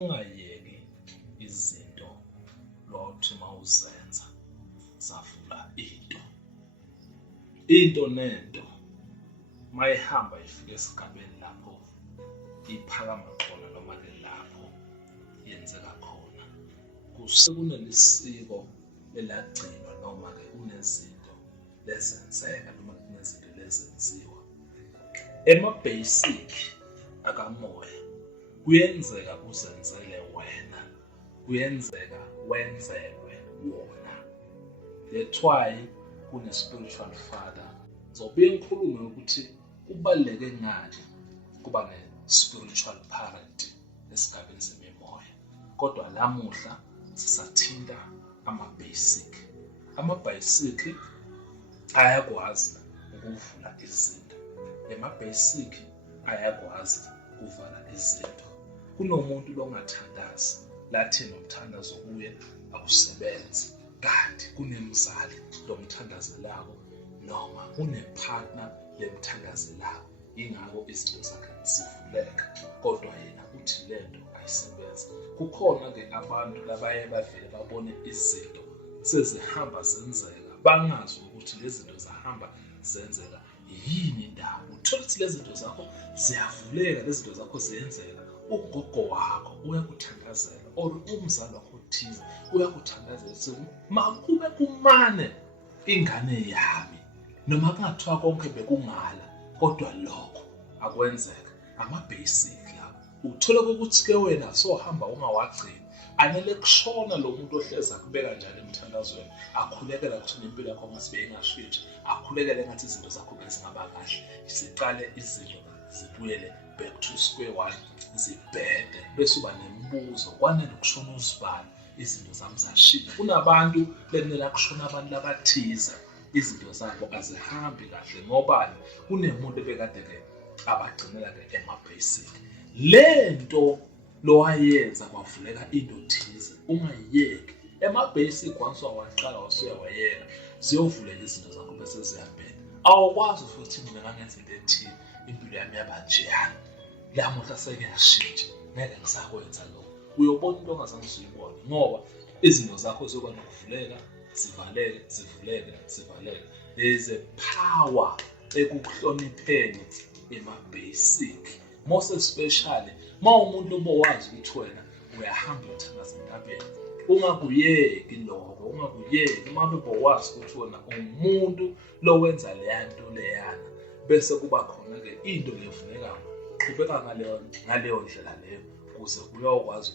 Ungayeki izinto lothi mawuzenza zavula into nento mayihamba ifika esigabeni lapho iphakama khona noma ke lapho yenzeka khona kunelisiko elagcinwa noma ke kunezinto lezenzeka noma kunezinto lezenziwa ema-basic akamoya. Kuyenzeka uzenzele wena, kuyenzeka wenzelwe wona. That's why kune-spiritual father. Ngizobuye ngikhulume ukuthi kubaluleke ngani kuba ne-spiritual parent esigabeni semimoya. Kodwa lamuhla sisathinta ama-basic. Ama-basic ayakwazi ukuvula izinto. Ema-basic ayakwazi ukuvala izinto. Kunomuntu longathandazi lathi nomthandazo kuye akusebenzi, kanti kunemzali lomthandazelayo noma kunepartner lemthandazelayo, ingakho izinto zakhe zivuleka kodwa yena uthi lento ayisebenzi. Kukhona-ke abantu labaye bavele babone izinto sezihamba zenzeka bangazi ukuthi lezi zinto zahamba zenzeka yini indaba. Uthola ukuthi lezi zinto zakho ziyavuleka, lezi zinto zakho ziyenzeka. Ugogo wakho uyakuthandazela or umzali wakho othize uyakuthandazela ukuthi makube kumane ingane yami noma kungathiwa konke bekungala kodwa lokho akwenzeka. Ama-basic la uthola ukuthi-ke wena sohamba ungawagcini anele kushona lo muntu ohlezi akubeka njalo emthandazweni, akhulekela kuthina impilo yakho ngasibe ingashintshi, akhulekele ngathi izinto zakho bezingaba kahle, siqale izinto zibuyele back to square one, zibhede bese uba nemibuzo kwanele ukushona uzibani izinto zami zashintsha. Kunabantu bekumele kushona abantu labathize izinto zabo azihambi kahle ngoba kunemuntu ebekade-ke abagcinela-ke ema-basic. Lento lowayenza kwavuleka into thize ungayiyeki. Ema-basic once waqala wasuyawayeka ziyovuleka izinto zakho bese ziyabheda. Awukwazi futhi mina ngangenza into ethile impilo yami yaba njeyana, lamuhla sengiyashintsha ngeke ngisakwenza lokho. Uyobona into ongazange uyibone ngoba izinto zakho ziyoba nokuvuleka zivaleke zivuleke zivaleke. There is a power ekuhlonipheni ema-basic, most especially umuntu obowazi ukuthi wena uyahamba uthandaza entabeni. Ungakuyeki lokho, ungakuyeki uma bebowazi ukuthi wena umuntu lowenza leyanto leyana bese kuba khona-ke into levulekayo. Qhubeka ngaleyo ndlela leyo ukuze uyokwazi